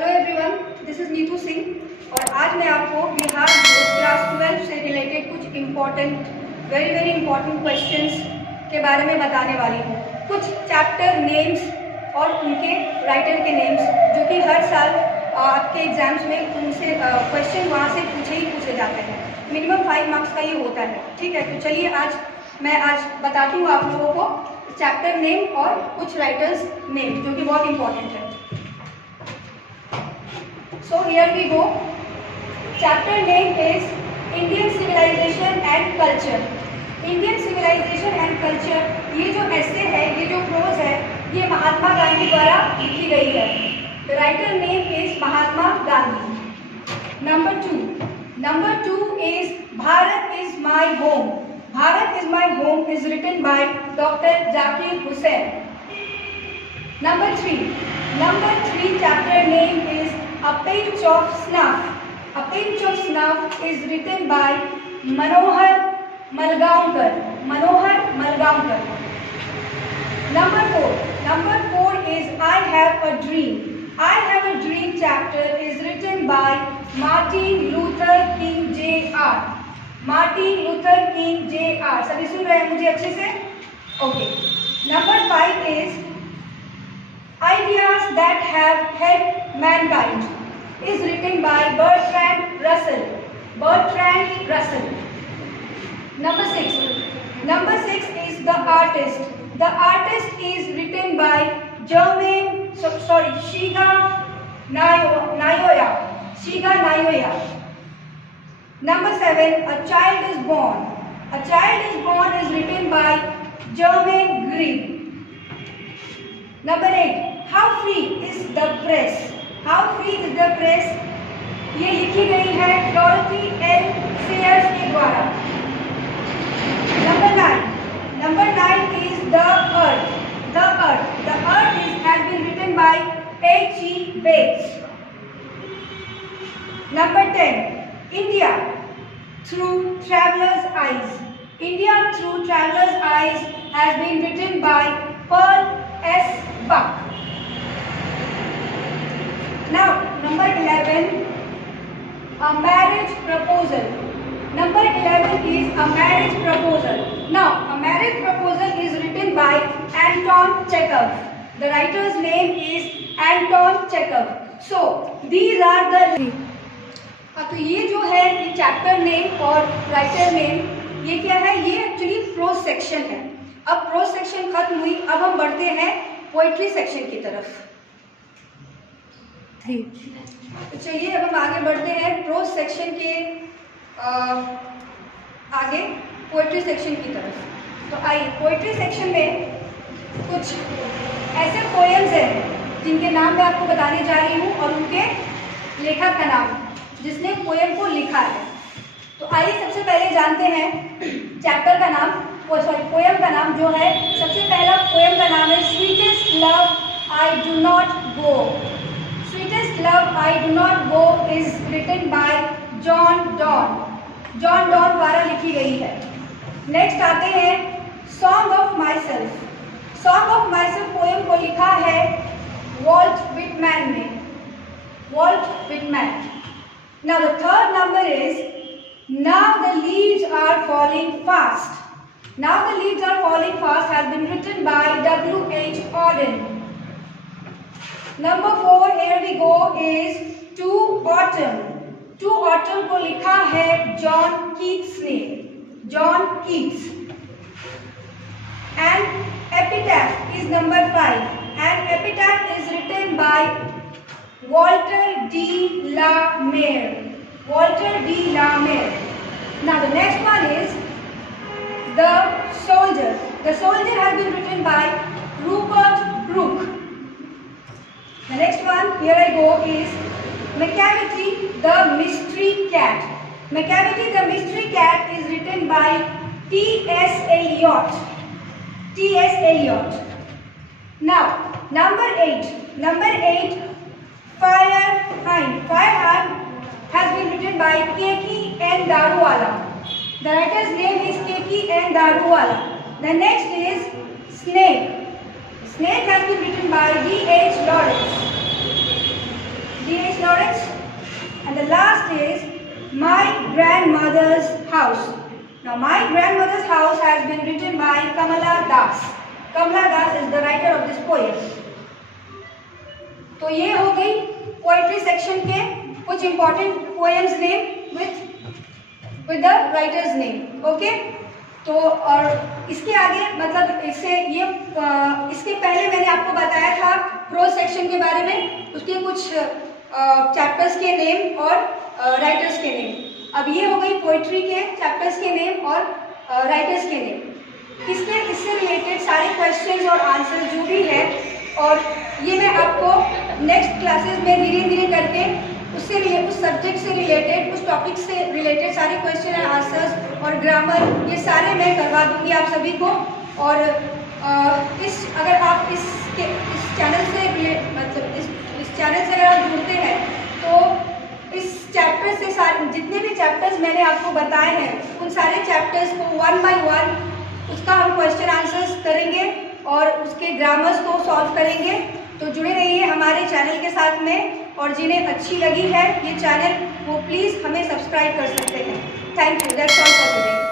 Hello everyone, this is Neetu Singh और आज मैं आपको बिहार बोर्ड क्लास 12 से रिलेटेड कुछ इम्पॉर्टेंट वेरी इंपॉर्टेंट क्वेश्चंस के बारे में बताने वाली हूँ। कुछ चैप्टर नेम्स और उनके राइटर के नेम्स जो कि हर साल आपके एग्जाम्स में उनसे क्वेश्चन वहाँ से पूछे जाते हैं। मिनिमम 5 मार्क्स का ये होता है, ठीक है। तो चलिए आज बताती हूँ आप लोगों को चैप्टर नेम और कुछ राइटर्स नेम जो कि बहुत इंपॉर्टेंट है। So here we go. Chapter name is Indian Civilization and Culture. Indian Civilization and Culture, ये जो ऐसे है, ये जो प्रोज है, ये महात्मा गांधी द्वारा लिखी गई है। The writer name is Mahatma Gandhi. Number two is Bharat is my home. Bharat is my home is written by Dr. Zakir Hussain. Number three chapter name is A Pinch of Snuff. A Pinch of Snuff is written by Manohar Malgaonkar. Number four is I Have a Dream. I Have a Dream chapter is written by Martin Luther King Jr. सभी सुन रहे हैं मुझे अच्छे से? Okay. Number 5 is Ideas that have helped mankind is written by Bertrand Russell. Number 6 is The Artist. The Artist is written by Shiga Nayoya. Number 7, A Child is Born. A Child is Born is written by Germaine Greene. Number 8, How Free is the Press? How Free is the Press? ये लिखी गई है Dorothy L shares के द्वारा। Number 9 is The Earth. The Earth has been written by H.G. Wells. Number 10, India Through Traveller's Eyes. India Through Traveller's Eyes has been written by Pearl S. Buck. Now, number 11, A Marriage Proposal. Number 11 is A Marriage Proposal. Now, A Marriage Proposal is written by Anton Chekhov. The writer's name is Anton Chekhov. So, these are the तो ये जो है ये chapter name और writer name ये क्या है? ये एक्चुअली प्रोज सेक्शन है। अब प्रोज सेक्शन खत्म हुई, अब हम बढ़ते हैं पोइट्री सेक्शन की तरफ। तो चलिए अब हम आगे बढ़ते हैं प्रोज सेक्शन के आगे पोइट्री सेक्शन की तरफ। तो आइए पोइट्री सेक्शन में कुछ ऐसे पोएम्स हैं जिनके नाम मैं आपको बताने जा रही हूँ और उनके लेखक का नाम, जिसने पोएम को लिखा है। तो आइए सबसे पहले जानते हैं चैप्टर का नाम, पोएम का नाम जो है। सबसे पहला पोएम का नाम है sweetest love I do not go. Sweetest love I do not go is written by John Donne द्वारा लिखी गई है। नेक्स्ट आते हैं song of myself. Song of myself poem को लिखा है वॉल्ट विटमैन ने। Now the third number is Now the Leaves Are Falling Fast. Now the Leaves Are Falling Fast has been written by W.H. Auden. Number 4 here we go is To Autumn. To Autumn को लिखा है John Keats ने। And Epitaph is number 5. And Epitaph is written by Walter D. La Mare. Now the next one is The Soldier. The Soldier has been written by Rupert Brooke. The next one, here I go, is Macavity the Mystery Cat. Macavity the Mystery Cat is written by T.S. Eliot. Now, number 8, Firehind has been written by K.K. N. Daruwala. The writer's name is K.K. N. Daruwala. The next is Snake. Snake has been written by D.H. Lawrence. the last is My Grandmother's House. Now, My Grandmother's House has been written by Kamala Das. Kamala Das is the writer of this poem. तो ये हो गई poetry section के कुछ important poems name with the writers name. Okay, तो और इसके आगे मतलब इसके पहले मैंने आपको बताया था प्रोज सेक्शन के बारे में, उसके कुछ चैप्टर्स के नेम और राइटर्स के नेम. अब ये हो गई पोइट्री के चैप्टर्स के नेम और राइटर्स के नेम. इससे रिलेटेड सारे क्वेश्चंस और आंसर्स जो भी है, और ये मैं आपको नेक्स्ट क्लासेस में धीरे धीरे करके उस सब्जेक्ट से रिलेटेड, उस टॉपिक से रिलेटेड सारे क्वेश्चन एंड आंसर्स और ग्रामर ये सारे मैं करवा दूंगी आप सभी को. और अगर आप इस चैनल से मतलब इस चैनल से अगर आप जुड़ते हैं तो इस चैप्टर से जितने भी चैप्टर्स मैंने आपको बताए हैं उन सारे चैप्टर्स को 1 by 1 उसका हम क्वेश्चन आंसर्स करेंगे और उसके ग्रामर्स को सॉल्व करेंगे. तो जुड़े रहिए हमारे चैनल के साथ में, और जिन्हें अच्छी लगी है ये चैनल वो प्लीज़ हमें सब्सक्राइब कर सकते हैं. Thank you. That's all for today.